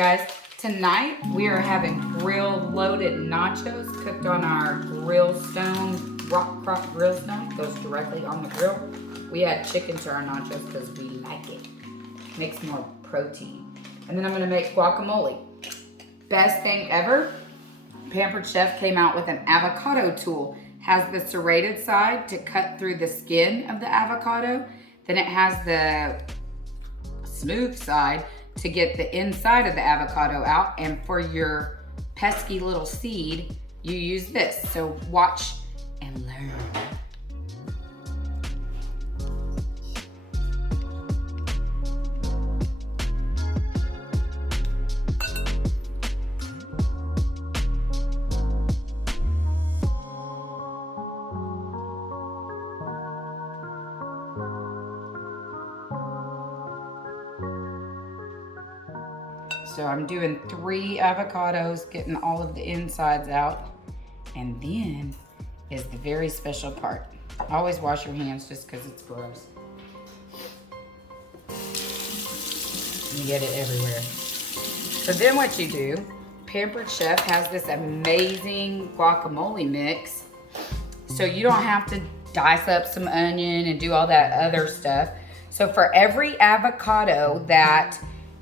guys, tonight we are having grill loaded nachos cooked on our grill stone, rock crop grill stone, goes directly on the grill. We add chicken to our nachos because we like it. Makes more protein. And then I'm gonna make guacamole. Best thing ever, Pampered Chef came out with an avocado tool. Has the serrated side to cut through the skin of the avocado. Then it has the smooth side to get the inside of the avocado out, and for your pesky little seed, you use this. So watch and learn. So I'm doing 3 avocados, getting all of the insides out. And then is the very special part. Always wash your hands just because it's gross. You get it everywhere. So then what you do, Pampered Chef has this amazing guacamole mix. So you don't have to dice up some onion and do all that other stuff. So for every avocado that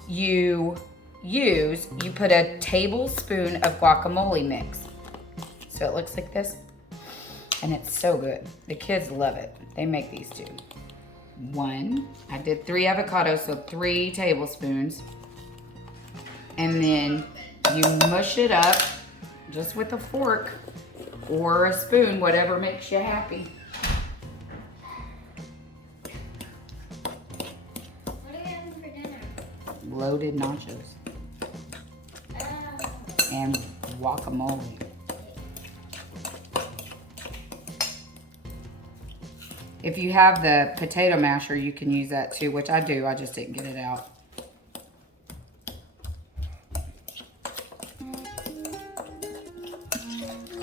you use, you put a tablespoon of guacamole mix. So it looks like this, and it's so good. The kids love it. They make these too. I did 3 avocados, so 3 tablespoons. And then you mush it up just with a fork or a spoon, whatever makes you happy. What are we having for dinner? Loaded nachos. And guacamole. If you have the potato masher, you can use that too, which I do. I just didn't get it out.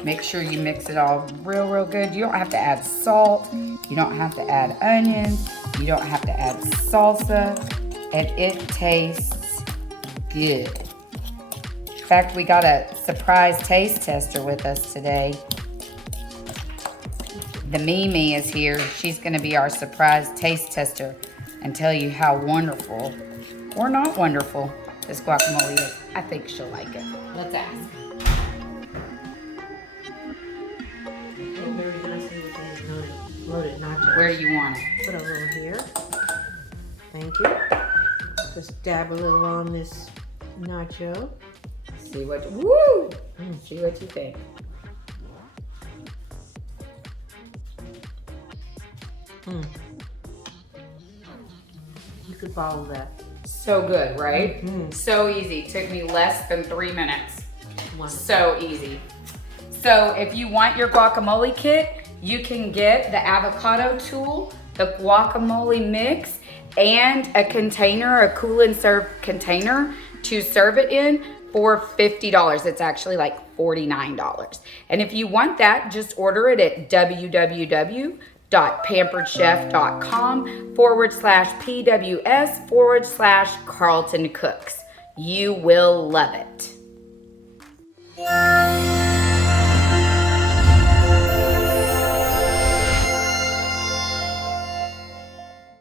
Make sure you mix it all real good. You don't have to add salt. You don't have to add onions. You don't have to add salsa. And it tastes good. In fact, we got a surprise taste tester with us today. The Mimi is here. She's gonna be our surprise taste tester and tell you how wonderful or not wonderful this guacamole is. I think she'll like it. Let's ask. Where are you gonna see these loaded nachos? Where do you want it? Put a little here. Thank you. Just dab a little on this nacho. See what, woo! See what you think. You could follow that. So good, right? So easy. Took me less than 3 minutes. Wonderful. So easy. So if you want your guacamole kit, you can get the avocado tool, the guacamole mix, and a container, a cool and serve container to serve it in for $50. It's actually like $49. And if you want that, just order it at www.pamperedchef.com/PWS/Carlton Cooks. You will love it.